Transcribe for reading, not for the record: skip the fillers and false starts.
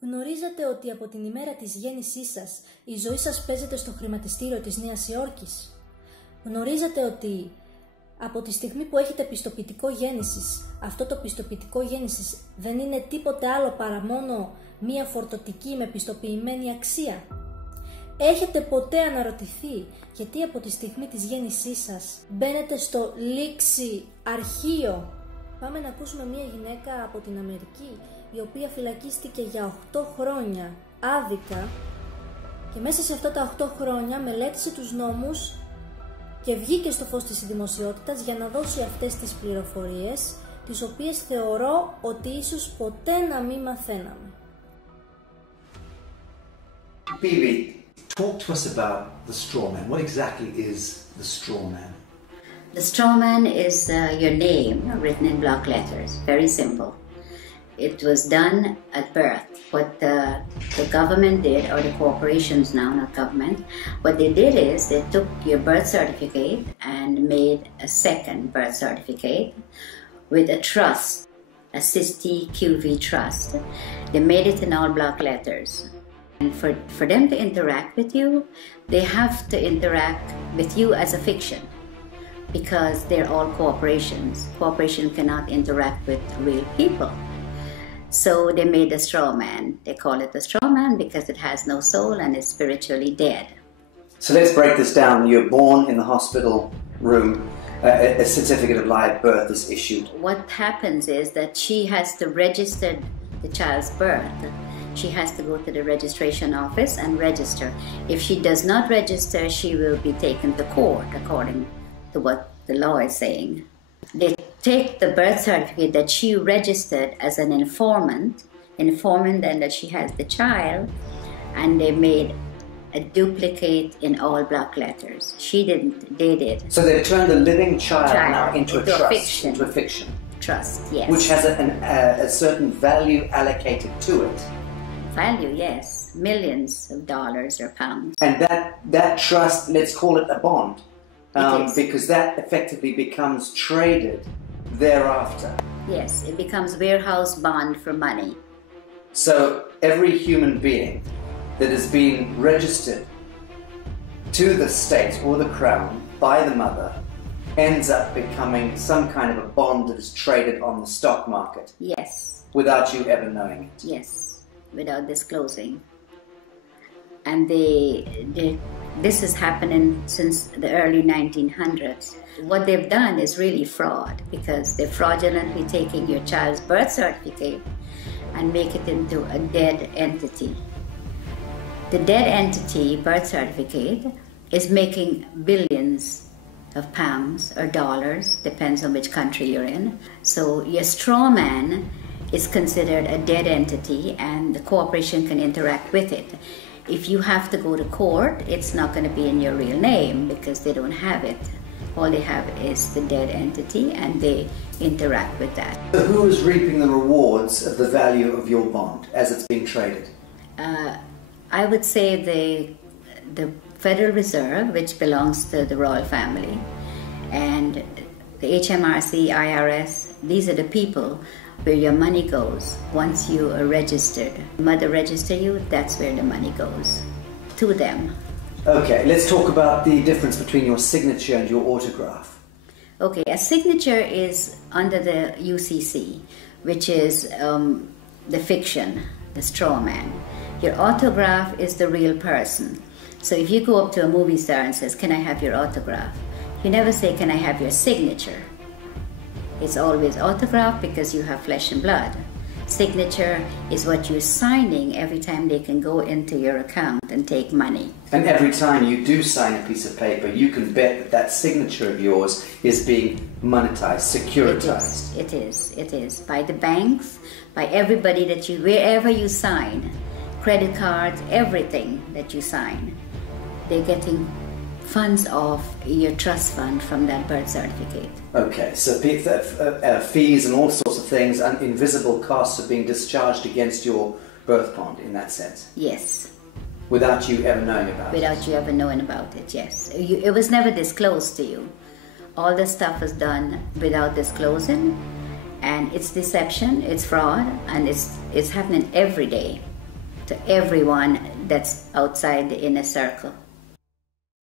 Γνωρίζετε ότι από την ημέρα της γέννησής σας η ζωή σας παίζεται στο χρηματιστήριο της Νέας Υόρκης? Γνωρίζετε ότι από τη στιγμή που έχετε πιστοποιητικό γέννησης, αυτό το πιστοποιητικό γέννησης δεν είναι τίποτε άλλο παρά μόνο μία φορτωτική με πιστοποιημένη αξία? Έχετε ποτέ αναρωτηθεί γιατί από τη στιγμή της γέννησής σας μπαίνετε στο λήξη αρχείο? Πάμε να ακούσουμε μία γυναίκα από την Αμερική η οποία φυλακίστηκε για 8 χρόνια άδικα και μέσα σε αυτά τα 8 χρόνια μελέτησε τους νόμους και βγήκε στο φως της δημοσιότητας για να δώσει αυτές τις πληροφορίες, τις οποίες θεωρώ ότι ίσως ποτέ να μην μαθαίναμε. Bibi, talk to us about the straw man. What exactly is the straw man? The straw man is your name written in block letters. Very simple. It was done at birth. What the government did, or the corporations now, not government, what they did is they took your birth certificate and made a second birth certificate with a trust, a SISTI QV trust. They made it in all block letters. And for them to interact with you, they have to interact with you as a fiction, because they're all corporations. Corporation cannot interact with real people. So they made a straw man. They call it a straw man because it has no soul and is spiritually dead. So let's break this down. You're born in the hospital room. A certificate of live birth is issued. What happens is that she has to register the child's birth. She has to go to the registration office and register. If she does not register, she will be taken to court according to what the law is saying. They take the birth certificate that she registered as an informant then that she has the child, and they made a duplicate in all block letters. She didn't, they did. So they've turned a living child now into a trust, fiction. into a fiction. Trust, yes. Which has a certain value allocated to it. Value, yes. Millions of dollars or pounds. And that trust, let's call it a bond. Because that effectively becomes traded thereafter. Yes, it becomes warehouse bond for money. So every human being that has been registered to the state or the crown by the mother ends up becoming some kind of a bond that is traded on the stock market. Yes. Without you ever knowing it. Yes, without disclosing. And this is happening since the early 1900s. What they've done is really fraud, because they're fraudulently taking your child's birth certificate and make it into a dead entity. The dead entity birth certificate is making billions of pounds or dollars, depends on which country you're in. So your straw man is considered a dead entity and the corporation can interact with it. If you have to go to court, it's not going to be in your real name because they don't have it. All they have is the dead entity and they interact with that. So who is reaping the rewards of the value of your bond as it's being traded? I would say the Federal Reserve, which belongs to the royal family, and the HMRC, IRS, these are the people where your money goes once you are registered. Mother register you, that's where the money goes, to them. Okay, let's talk about the difference between your signature and your autograph. Okay, a signature is under the UCC, which is the fiction, the straw man. Your autograph is the real person. So if you go up to a movie star and says, "Can I have your autograph?" You never say, "Can I have your signature?" It's always autograph because you have flesh and blood. Signature is what you're signing every time they can go into your account and take money. And every time you do sign a piece of paper, you can bet that that signature of yours is being monetized, securitized. It is. By the banks, by everybody wherever you sign, credit cards, everything that you sign, they're getting funds off your trust fund from that birth certificate. Okay, so fees and all sorts of things and invisible costs are being discharged against your birth bond in that sense? Yes. Without you ever knowing about it? Without you ever knowing about it, yes. It was never disclosed to you. All the stuff was done without disclosing, and it's deception, it's fraud, and it's happening every day. to everyone that's outside the inner circle.